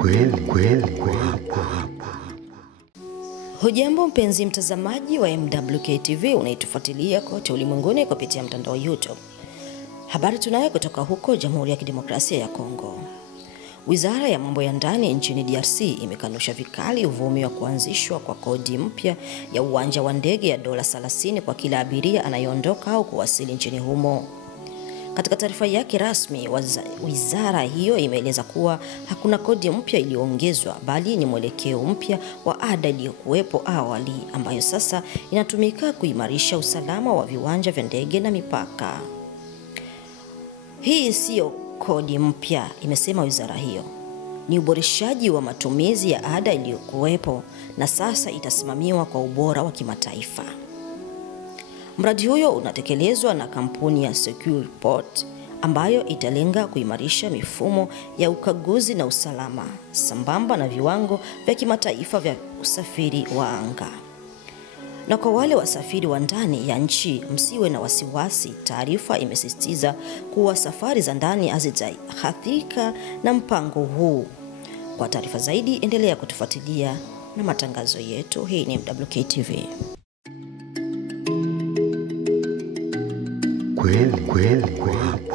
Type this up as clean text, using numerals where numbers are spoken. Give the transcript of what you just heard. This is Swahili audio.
kweli hapa. Hujambo mpenzi mtazamaji wa MWK TV unaitufuatilia kote ulimwenguni kupitia mtandao YouTube. Habari tunayo kutoka huko Jamhuri ya Kidemokrasia ya Kongo. Wizara ya mambo ya ndani nchini DRC imekanusha vikali uvumi wa kuanzishwa kwa kodi mpya ya uwanja wa ndege ya dola 30 kwa kila abiria anayeondoka au kuwasili nchini humo. Katika taarifa yake rasmi, wizara hiyo imeeleza kuwa hakuna kodi mpya iliyoongezwa, bali ni mwelekeo mpya wa ada iliyokuwepo awali ambayo sasa inatumika kuimarisha usalama wa viwanja vya ndege na mipaka. Hii sio kodi mpya, imesema wizara hiyo. Ni uboreshaji wa matumizi ya ada iliyokuwepo na sasa itasimamiwa kwa ubora wa kimataifa. Mradi huyo unatekelezwa na kampuni ya Secureport ambayo italenga kuimarisha mifumo ya ukaguzi na usalama sambamba na viwango vya kimataifa vya usafiri wa anga. Na kwa wale wasafiri wa ndani ya nchi, msiwe na wasiwasi. Taarifa imesisitiza kuwa safari za ndani hazitaathirika na mpango huu. Kwa taarifa zaidi, endelea kutufuatilia na matangazo yetu. Hii ni MWK TV. Kweli hapa.